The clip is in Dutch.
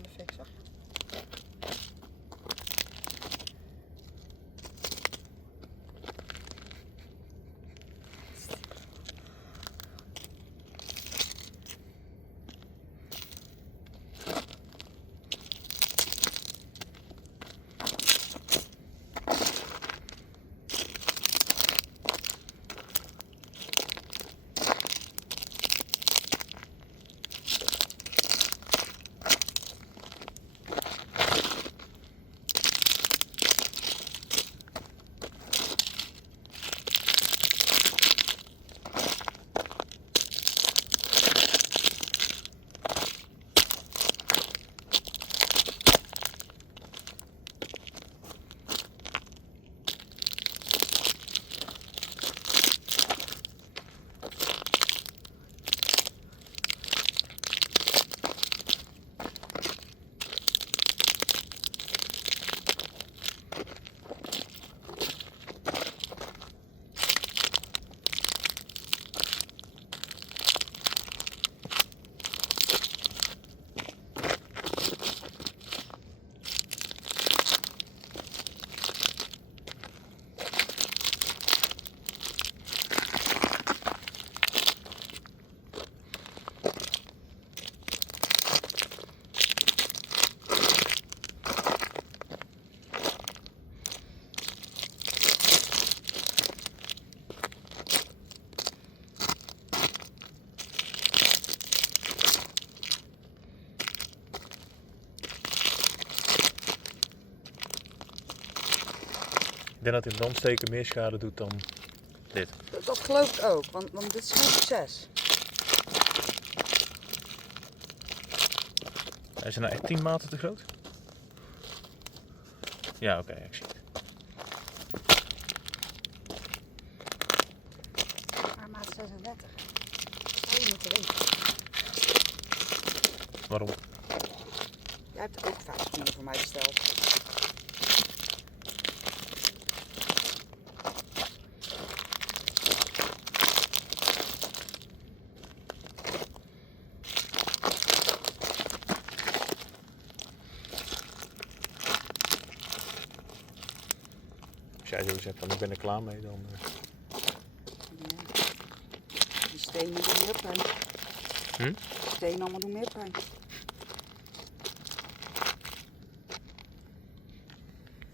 aan de fik, zag je? Ik denk dat in het landsteken meer schade doet dan dit. Dat geloof ik ook, want dit is geen succes. Is het nou echt 10 maten te groot? Ja, oké, ik zie het. Maar maat 36. Zou je moeten weten. Waarom? Jij hebt ook 5 schoenen voor mij besteld. Als jij zo zegt van ik ben er klaar mee, dan... Die stenen doen meer pijn. Hm? Die stenen allemaal doen meer pijn.